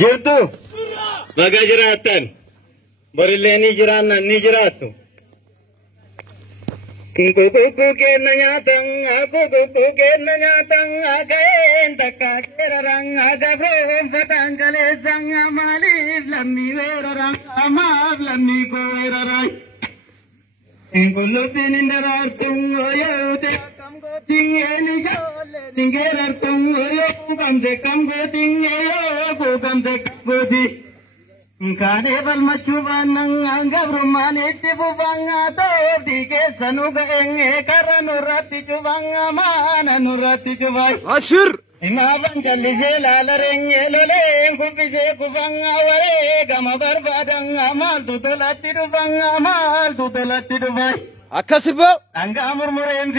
jirtu baga jiraattan borillee ni jiraanna ni jiraattu. Kuku kenna nyatang, kuku kenna nyatang, again takka kerarang, agabro fatangale sang amalif lammi verarang, amav lammi ko verarang. Ingulutin indarartung oyote kamgo tingeni jole tingerartung oyoku kamde kamgo tingeyo ku kamde kamgo di. Kade bal machubanang angabrumane tibubanga to dike sanuga enge karanurati chubanga mana nurati chubai ashir ingaban jalli jelalarenge lole kubije kubanga ware gama barbadang amal tutolati dubanga amal tutolati dubai akasibo anga murmurem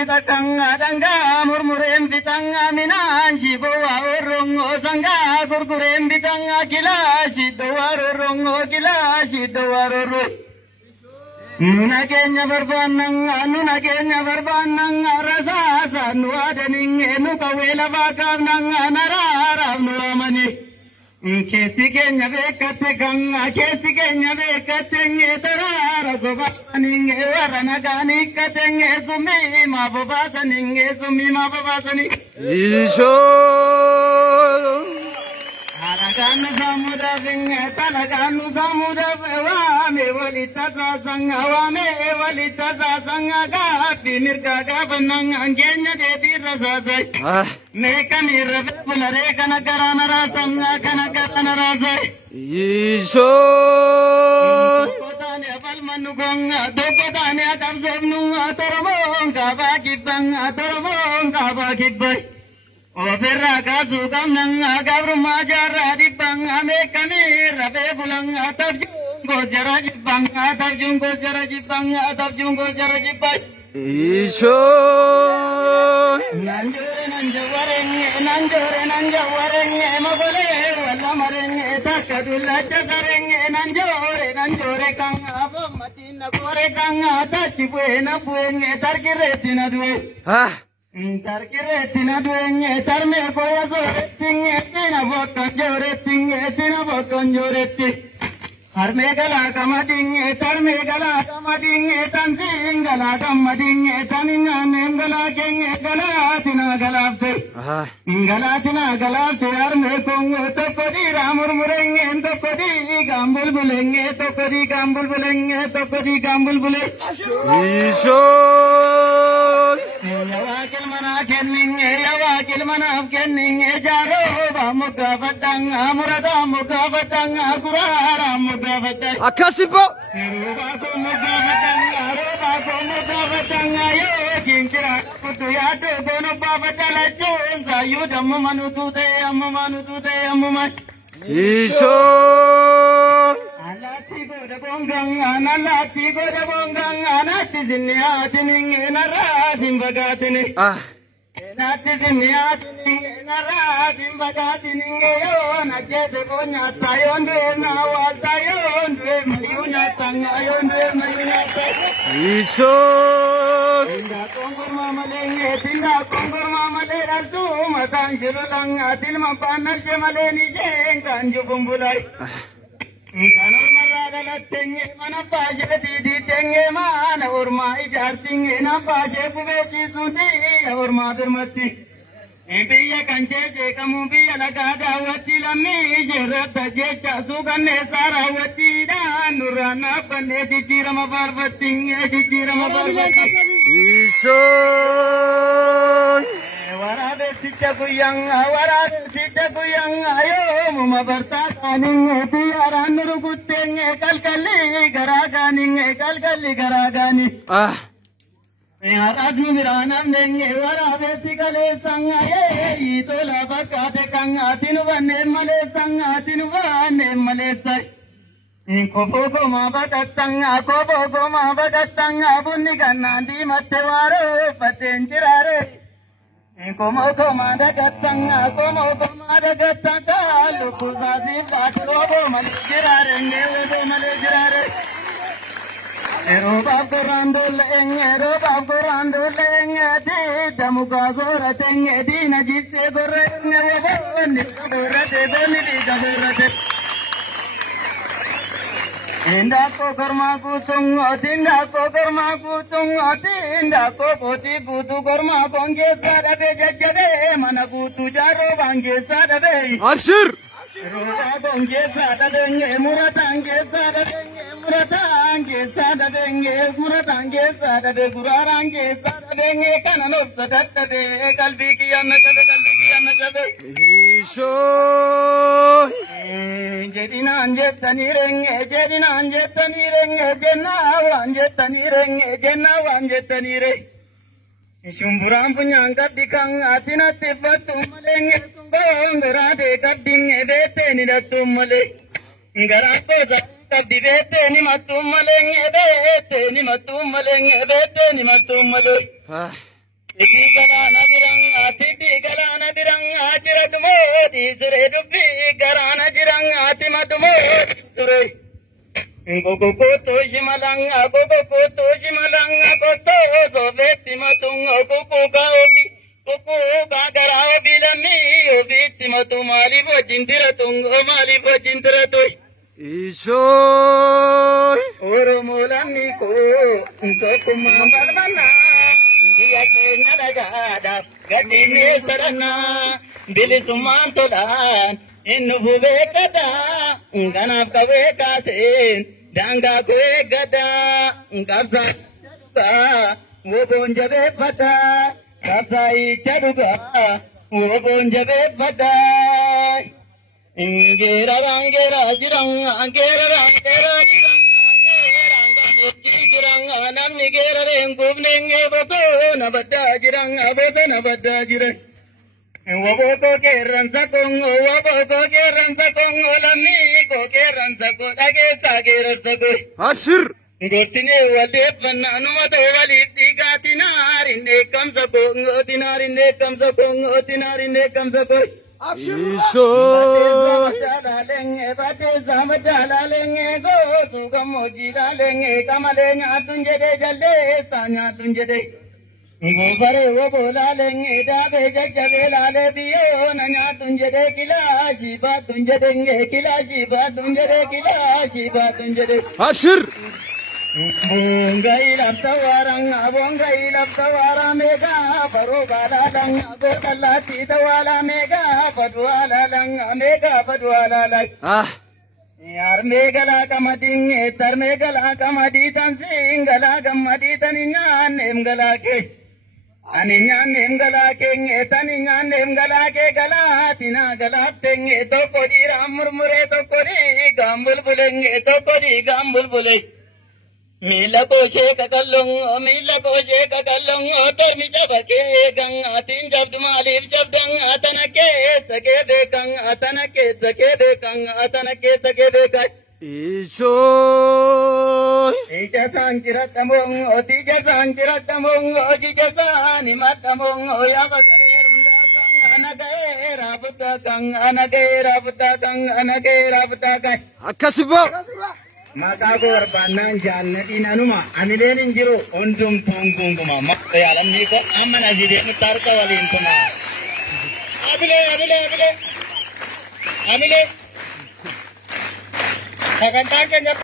vitanga minan shibo aurungo sanga gurgurem vitanga kilashi dowarungo kilashi dowaruru nuna kenya barbanang arasasa nuadaning enukawela bakanang anararam nuamani Kesi kenya bekate ganga kesi kenya bekate ngetarara sobaning ewarana gani katenge sumi mababasani isho Aragan samuda vinge talagan samuda wame walita sanga ga pinirka ga banang angenya de dirasai Mekani rabe bulare kana karana rasanga kana karana rasai isho Kodane abal manuganga dokodane adabzobnu atorobong kaba kibai Oferra kasu kamnang agabruma jara dibang amekani rabe bulang atabjung go jara jibang isho nanjore mabole wala marenge takadulla jagarenge nanjore kang abam matina kore kang atachibwe na buenge tarkiretina due Tarkiretina duenge tarme koya zoretinge tina bokan joreti Harme gala kamadinge tarme gala kamadinge tanzingala kamadinge taninganem gala kenge gala tina galapte harme kongo tokodi ramur murenge tokodi gambul bulenge isho Yawakil manaf kenninge jaro ba mukafatang amurada mukafatang akurara mukafatang akasibo Ruba ko mukafatang ayo kinchira kutuya to bono babatala chonsa yudam manutu de amman isho Alati go de bongang anati zinyatining narasim bagatini Nati zinyatining narasim bagatini yo nachese bonya tayon de na wal tayon de mayunya tanga isho tinda kongur mamale rantu matang jirulang atil mampanar jemale ni jeng kanju bumbulai Kanor marada lattenge mana paje didi tenge mana urma ijartinge na paje puvechi suti urma birmati Ebiya kanche je kamu biya laga dawati lammi jerata je chasu ganne sarawati da nurana panne jitirama parvati isho warade sita kuyang ayo muma barta kaning tiaran rugutenge kalkali garagani Aradu miranam denge warade sikale sanga ye itola bakate kanga tinuwane male sai Kobo ma bagatanga bunni ganandi mattewaro patenjirare Komo dagatanga lukuzazi patlobo male jirare Roba kurandul enge, roba kurandul enge, di damuka gora tenge, di najise gora enge, roba ni gora te, bani di gora te. Inda ko karma kutung, tinda ko karma kutung, tinda ko poti putu karma konge sada be jajjabe, mana kutu jaro bange sada be. Arshir. Roba konge sada denge, muratange sada denge, muratange sada denge, muratange sada de, gurarange sada denge, kanano sada de, kalbi ki anna jabe, kalbi ki anna jabe. Isho. Jedina anje tanirenge, jedina anje tanirenge, jenna anje tanirenge, jenna anje tanire. Shumburam punyanga dikang atina tibatu malenge, sungongara de kadinge bete ni datumale. Ngarato zakti bete ni matummalenge, bete ni matummalenge, bete ni matumale. Tigalana diranga, tigalana diranga, chiradumo, disredubi garana diranga, timadumo, sure. Gogo to shimalanga, gogo to shimalanga, goto so vetimatunga, gogo gaobi, gogo gagara bilami, obitimatumali bojintiratunga, mali bojintirato. Isho. Oro molani ko, kuma balbana. Dia kena lagada, gadine sarana, bili sumantodan, inu bube kada, ngana kawe kasen, danga kwe gada, ngabza ta, wo bonjabe pata, kapsai charuga, wo bonjabe pata. Ingera jirang, angera jirang. Jirang anam nigera rengkub nenge boto na badda jirang aboto na badda jirang. Waboto ke ransa kongo, waboto ke ransa kongo lami ko ke ransa ko age sage ransa ko. Arshir. Gotine wale panna anumato wali tiga tinarinde kamsa kongo, tinarinde kamsa kongo, tinarinde kamsa ko. Isho. Bate zamjala lenge go sugamo jira lenge kamale nya tunjede jalle sanya tunjede gobare wo bola lenge dabe jajjabe lale biyo nanya tunjede kila shiba tunjedenge kila shiba tunjede kila shiba tunjede Arshir. Bongai laptawara mega baru gala lang go kalati tawala mega padwala lang mega padwala lang yar megala kamading tar megala kamadi tan singala kamadi taninyan nemgala ke aninyan nemgala ke taninyan nemgala ke gala tina gala tenge to kori ramurmure to kori gambul bulenge to kori gambul buleng Mila ko sheka kalung, oto mi jabake gang, atin jab malib jab dang, atanake sake bekang, atanake sake bekang, atanake sake bekang. Isho. Tija sanchirat among, otija sanchirat among, otija sani matamong, oyabakare runda sang, anagay rabuta kang, anagay rabuta kang, anagay rabuta kang. Akasibo. Maka ko banang janne inanuma amilen injiro ondum tungtunguma makya alam ni ko amana jide mutar ka walin tuna abile kagan ta